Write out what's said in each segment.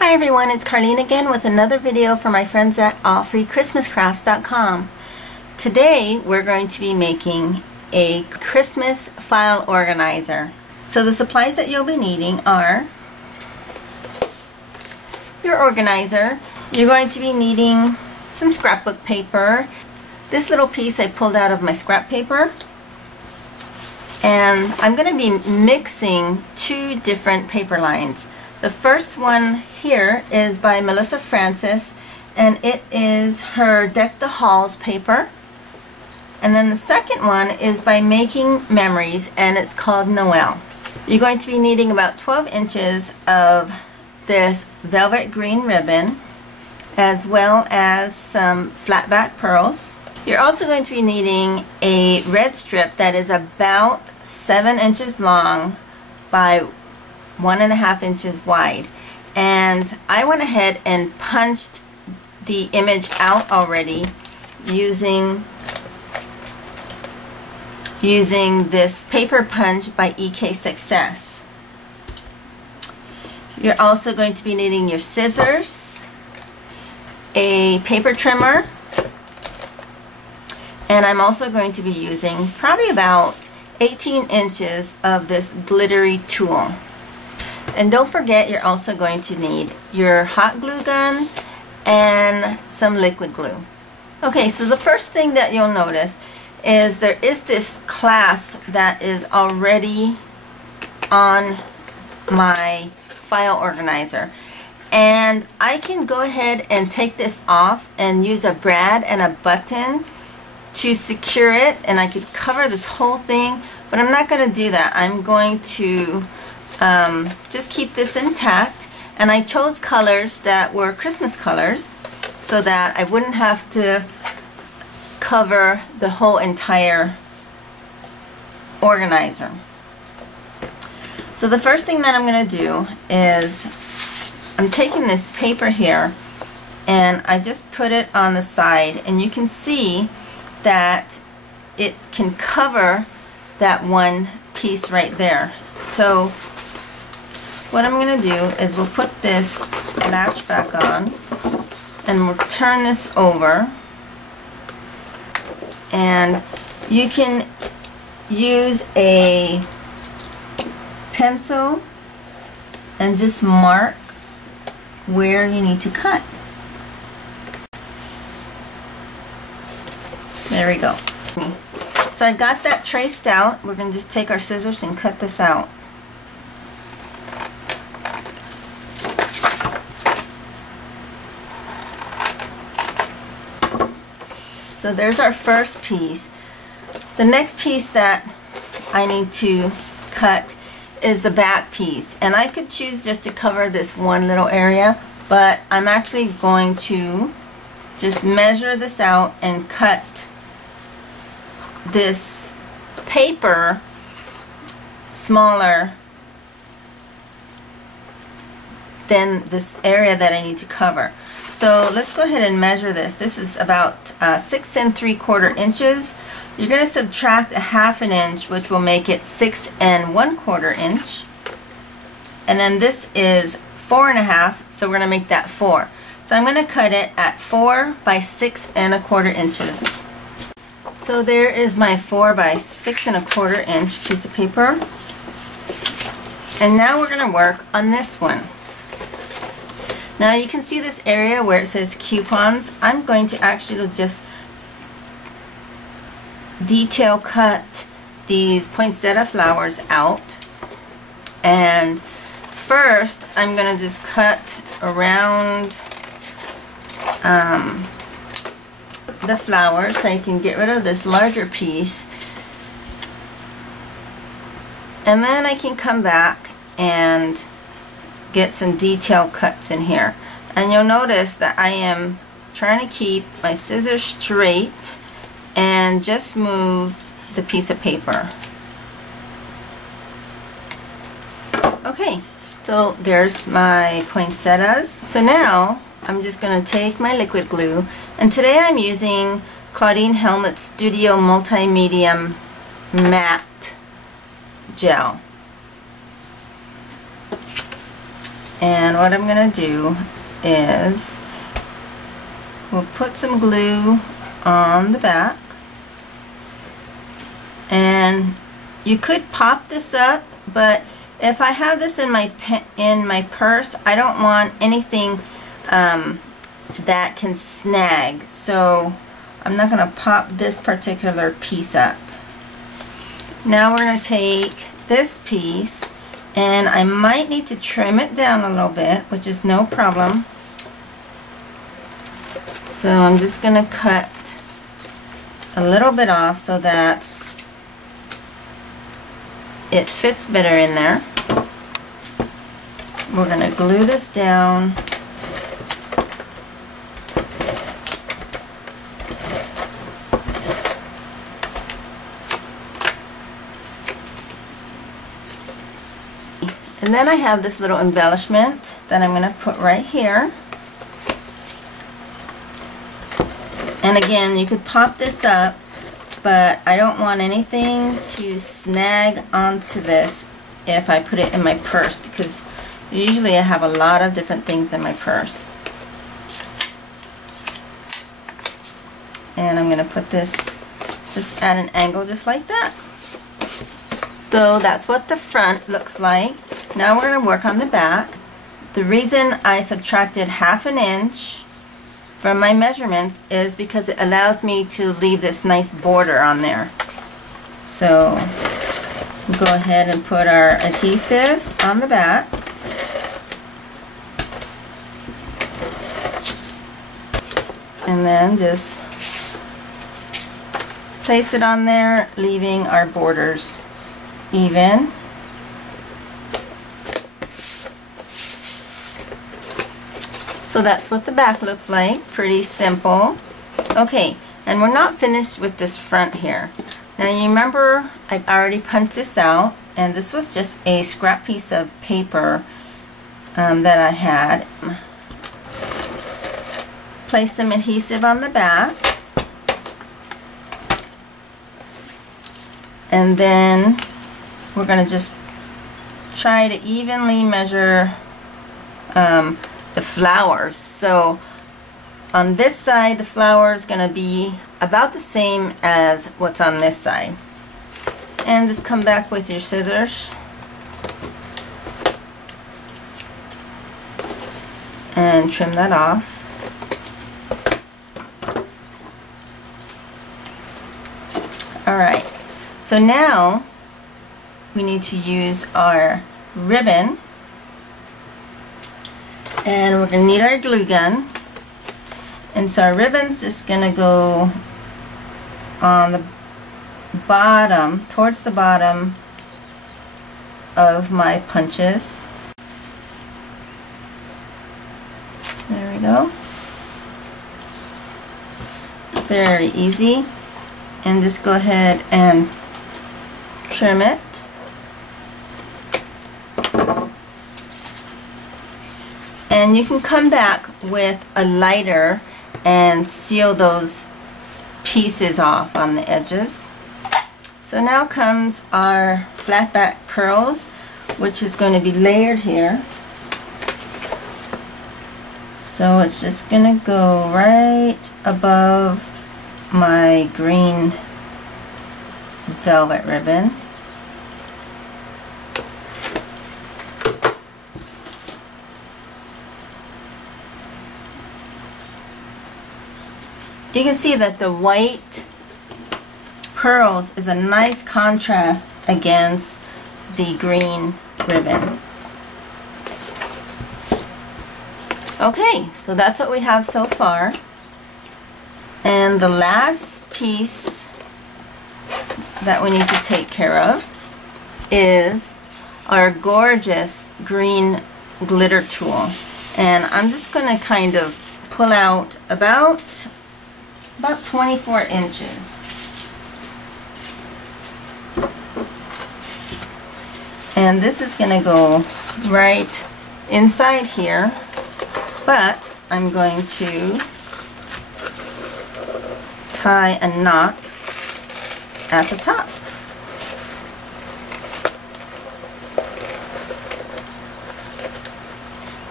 Hi everyone, it's Carlene again with another video for my friends at AllFreeChristmasCrafts.com. Today we're going to be making a Christmas file organizer. So the supplies that you'll be needing are your organizer. You're going to be needing some scrapbook paper. This little piece I pulled out of my scrap paper. And I'm going to be mixing two different paper lines. The first one here is by Melissa Francis, and it is her Deck the Halls paper. And then the second one is by Making Memories, and it's called Noel. You're going to be needing about 12 inches of this velvet green ribbon, as well as some flat back pearls. You're also going to be needing a red strip that is about 7 inches long by 1.5 inches wide, and I went ahead and punched the image out already using this paper punch by EK Success. You're also going to be needing your scissors, a paper trimmer, and I'm also going to be using probably about 18 inches of this glittery tulle. And don't forget, you're also going to need your hot glue gun and some liquid glue. Okay, so the first thing that you'll notice is there is this clasp that is already on my file organizer. And I can go ahead and take this off and use a brad and a button to secure it, and I could cover this whole thing, but I'm not going to do that. I'm going to just keep this intact, and I chose colors that were Christmas colors so that I wouldn't have to cover the whole entire organizer. So the first thing that I'm going to do is I'm taking this paper here and I just put it on the side, and you can see that it can cover that one piece right there. So what I'm going to do is we'll put this latch back on and we'll turn this over, and you can use a pencil and just mark where you need to cut. There we go. So I got that traced out. We're going to just take our scissors and cut this out. So there's our first piece. The next piece that I need to cut is the back piece, and I could choose just to cover this one little area, but I'm actually going to just measure this out and cut this paper smaller than this area that I need to cover. So let's go ahead and measure this. This is about 6 3/4 inches. You're going to subtract 1/2 inch, which will make it 6 1/4 inch. And then this is 4 1/2, so we're going to make that 4. So I'm going to cut it at 4 by 6 1/4 inches. So there is my 4 by 6 1/4 inch piece of paper. And now we're going to work on this one. Now you can see this area where it says coupons. I'm going to actually just detail cut these poinsettia flowers out. And first I'm going to just cut around the flower so I can get rid of this larger piece. And then I can come back and get some detail cuts in here, and you'll notice that I am trying to keep my scissors straight and just move the piece of paper. Okay, so there's my poinsettias. So now I'm just going to take my liquid glue, and today I'm using Claudine Helmut's Studio Multi-Medium Matte Gel. And what I'm going to do is we'll put some glue on the back, and you could pop this up, but if I have this in my purse, I don't want anything that can snag, so I'm not going to pop this particular piece up. Now we're going to take this piece, and I might need to trim it down a little bit, which is no problem. So I'm just going to cut a little bit off so that it fits better in there. We're going to glue this down. And then I have this little embellishment that I'm going to put right here. And again, you could pop this up, but I don't want anything to snag onto this if I put it in my purse, because usually I have a lot of different things in my purse. And I'm going to put this just at an angle just like that. So that's what the front looks like. Now we're going to work on the back. The reason I subtracted ½ inch from my measurements is because it allows me to leave this nice border on there. So we'll go ahead and put our adhesive on the back. And then just place it on there, leaving our borders even. So that's what the back looks like. Pretty simple. Okay, and we're not finished with this front here. Now you remember I've already punched this out, and this was just a scrap piece of paper that I had. Place some adhesive on the back, and then we're going to just try to evenly measure the flowers. So on this side, the flower is going to be about the same as what's on this side. And just come back with your scissors and trim that off. Alright, so now we need to use our ribbon, and we're going to need our glue gun. And so our ribbon's just going to go on the bottom, towards the bottom of my punches. There we go. Very easy. And just go ahead and trim it. And you can come back with a lighter and seal those pieces off on the edges. So now comes our flat back pearls, which is going to be layered here. So it's just going to go right above my green velvet ribbon. You can see that the white pearls is a nice contrast against the green ribbon. Okay, so that's what we have so far. And the last piece that we need to take care of is our gorgeous green glitter tool. And I'm just going to kind of pull out about 24 inches. And this is going to go right inside here, but I'm going to tie a knot at the top.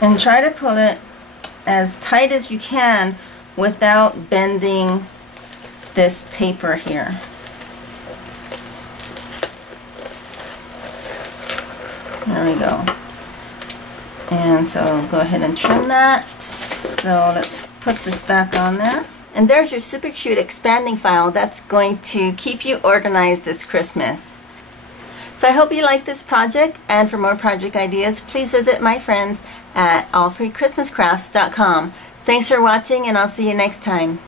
And try to pull it as tight as you can without bending this paper here. There we go. And so go ahead and trim that. So let's put this back on there. And there's your super cute expanding file that's going to keep you organized this Christmas. So I hope you like this project, and for more project ideas, please visit my friends at AllFreeChristmasCrafts.com. Thanks for watching, and I'll see you next time.